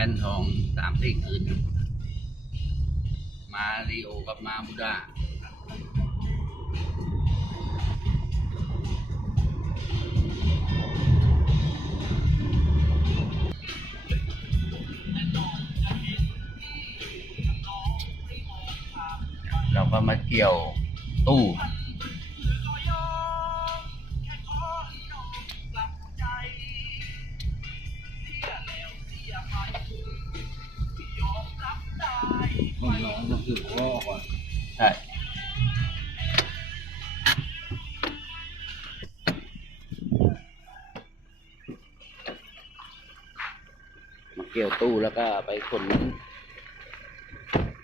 แป้นทองสามสี่คืน มาลีโอกับมาบูด้าเราก็มาเกี่ยวตู้ ร้อนต้องถือว่าออกก่อนใช่ มาเกี่ยวตู้แล้วก็ไปขน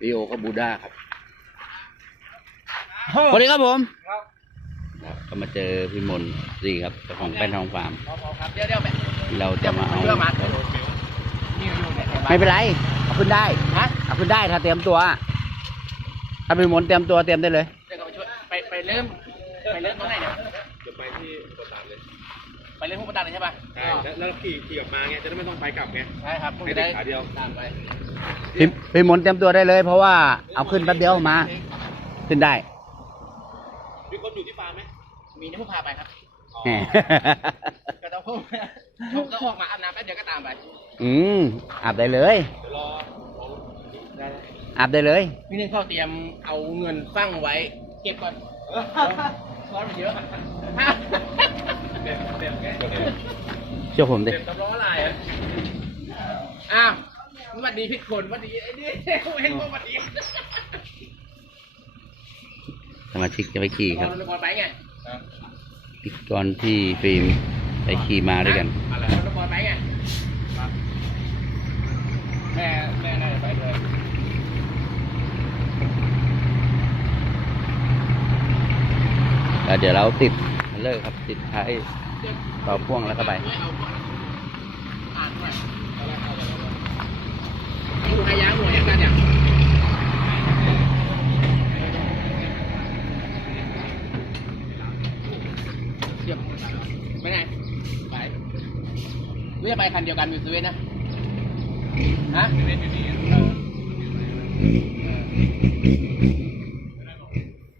ลีโอกับบูด้าครับสวัสดีครับผมครับครับก็มาเจอพี่มนต์สีครับเจ้าของแป้นทองฟาร์มครับเดี๋ยวเดี๋ยวเราจะมาเอาเพื่อมานี่อยู่ไหนไม่เป็นไรเอาขึ้นได้ ฮะเอาขึ้นได้ถ้าเตรียมตัว ถ้าพี่มนต์เตรียมตัวเตรียมได้เลย เดี๋ยวก็ไปช่วยไปไปเริ่มไปเริ่มตรงไหนเนี่ยจะไปที่โคตามเลยไปเริ่มผู้ประดานเลยใช่ป่ะใช่แล้วแล้วขี่ขี่กลับมาไงจะได้ไม่ต้องไปกลับไงใช่ครับให้เด็กขาเดียวตามไปพี่พี่มนต์เตรียมตัวได้เลย เพราะว่าเอาขึ้นแป๊บเดียวมา ขึ้นได้มีคนอยู่ที่ฟาร์มไหมมีนี่ผู้พาไปครับอ๋อแหม ก็ต้องพุ่งผมก็ออกมาอาบน้ำแป๊บเดียวก็ตามไป อืมอาบได้เลย เดี๋ยวรอของได้ อาบได้เลยพี่นึงเขาเตรียมเอาเงินฟังไว้ เก็บก่อนร้อนมันเยอะเด็ดเด็ดไงเชื่อผมดิเด็ดตำล้ออะไรอะอ้าวสวัสดีพี่คนสวัสดีไอ้นี่เห็นว่าสวัสดีสมาชิกจะไปขี่ครับเอาละครไปไงพี่กรณ์พี่ฟิล์มไปขี่มาด้วยกันอะไรเอาละครไปไงแม่แม่น่าจะไปเลย แล้วเดี๋ยวเราติดเลิกครับติดท้ายต่อพ่วงแล้วก็ไปอ่านด้วยดูให้ย้างหน่วยอย่างนั้นเนี่ยเทียบไปไหนไปหรือจะไปคันเดียวกันวิสเวนนะฮะเวนอยู่นี่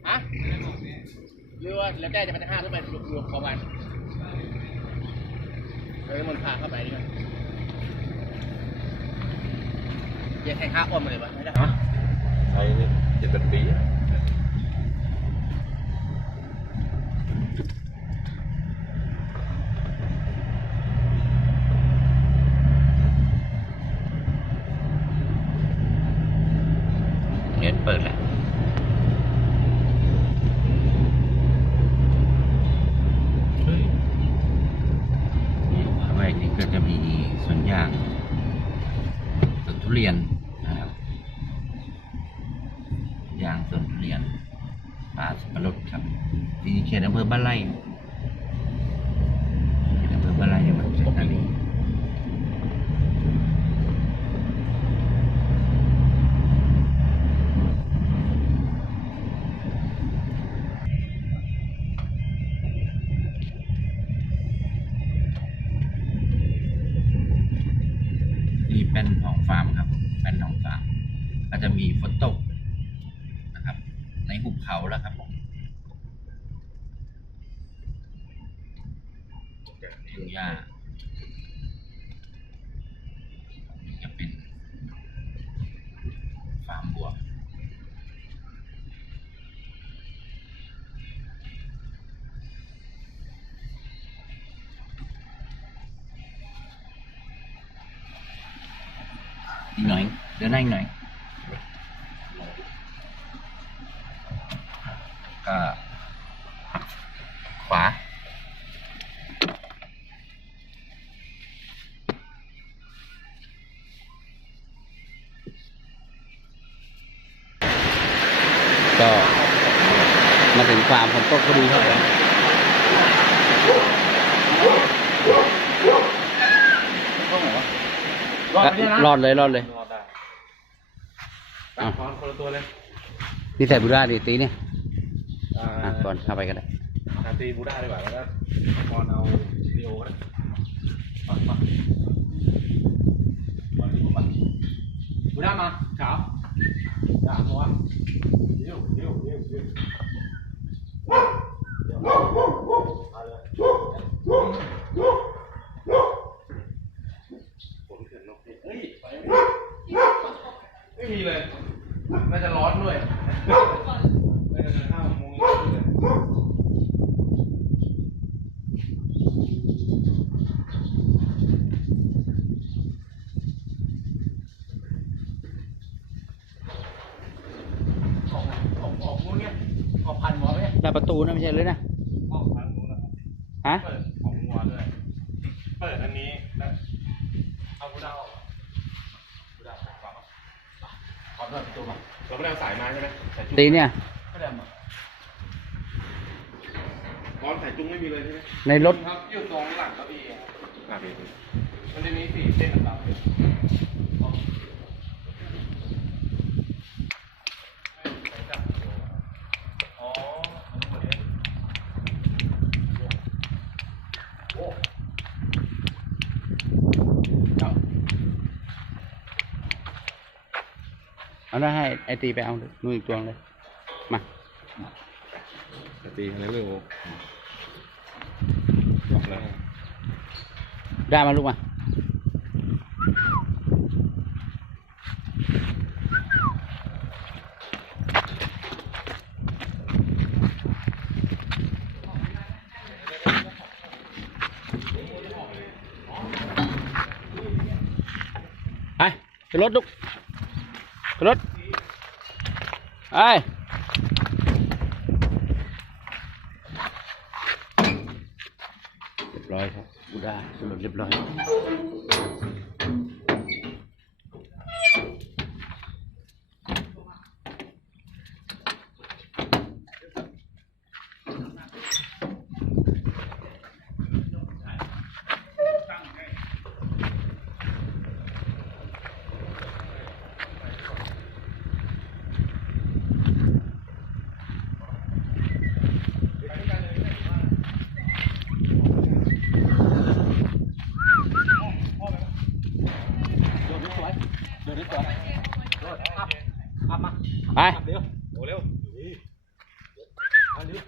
ฮะหรือว่า แล้วแก้จะเป็นห้าหรือไปรวมๆประมาณเฮ้ยมันพาเข้าไปดีกว่าอย่าแทงข้าอ้อมาเลยวะไม่ได้ใช้เจ็ดแปดปี เน็ตเปิดแล้วข้างในนี้ก็จะมีสวนยางสวนทุ เรียนนะครับยางสวนทุเรียนป่าสับปะรดครับที่เขตอำเภอบ้านไร่ ก็จะมีฝนตกนะครับ ในหุบเขาแล้วครับผมทุ่งหญ้านี่จะเป็นฟาร์มบัวอีกหน่อยเดินหน้าอีกหน่อย มาถึงฟาร์มผมก็พอดีครับผมรอดไปเนี่ยนะรอดเลยรอดเลยรอดได้อะพร้อมคนละตัวเลยนี่ใส่บุราดิตีเนี่ยอ่าอะก่อนเข้าไปก็ได้นาตีบูด้าดีกว่าแล้วก็บอลเอาเดียวก็ได้มามาบอลดีกว่าบูด้ามาขาวจ้าตัวเดียวเดียวเดียวเดียวเดี๋ยวมาเลยฝนเขื่อนนกเฮ้ยไปไม่มีเลย น่าจะร้อนด้วยเออห้าโมงเลย ของของของพวกเนี้ยออกพันหัวไหม หน้าประตูนะไม่ใช่เลยนะ ห้องทางนู้นนะครับ ฮะ เปิดของงัวด้วย เปิ ดอันนี้นะเอาผู้เดาผู้เดาขวามขอโทษประตูมาเราไม่ได้เอาสายมาใช่ไหมสายจุงตีเนี่ยไม่ได้มาบอสายจุงไม่มีเลยใช่ไหมในรถครับอยู่ตรงหลังเก้าอี้ครับอะพี่มันจะมีสี่เส้นต่างๆอ๋ เอาได้ให้ไอตีไปเอานู่นอีกตัวเลยมาตีอะไรไม่รู้บอกแล้วได้มาลูกมาไปขึ้นรถลูกขึ้น รถไปเรียบร้อยครับกูได้สรุปเรียบร้อย โดดนิดสวยโดดนิดสวยโดดอัพอัพมา ไป อัพเร็ว โอ้เร็ว อัพเร็ว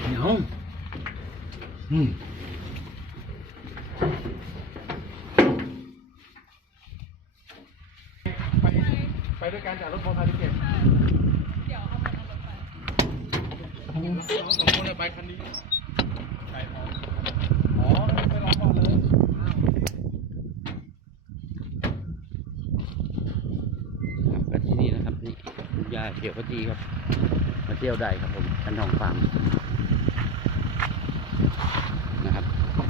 เหนียวอืม ไปไปด้วย การจากรถมอเตอร์ไซค์ที่เก็บเราสองคนเลยไปคันนี้ใช่ครับอ๋อไปรอก่อนเลยครับก็ที่นี่นะครับนี่คุณยายเดี๋ยวก็ดีครับ มาเที่ยวได้ครับผมกันทองฟาร์มนะครับ ก็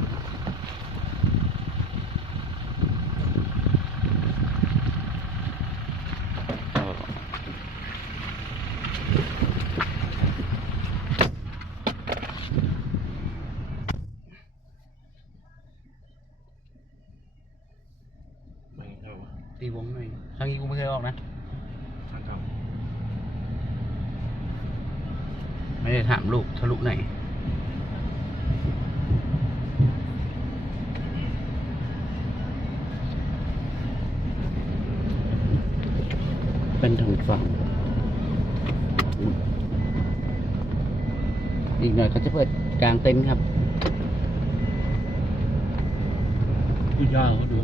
ไม่ใช่วะ ตีวงหน่อยครั้งนี้กูไม่เคยออกนะทางเก่าไม่ได้ถามลูกทะลุไหนเป็นทางฝั่งอีกหน่อยเขาจะเปิดกลางเต็นท์ครับดูยาวเขาดู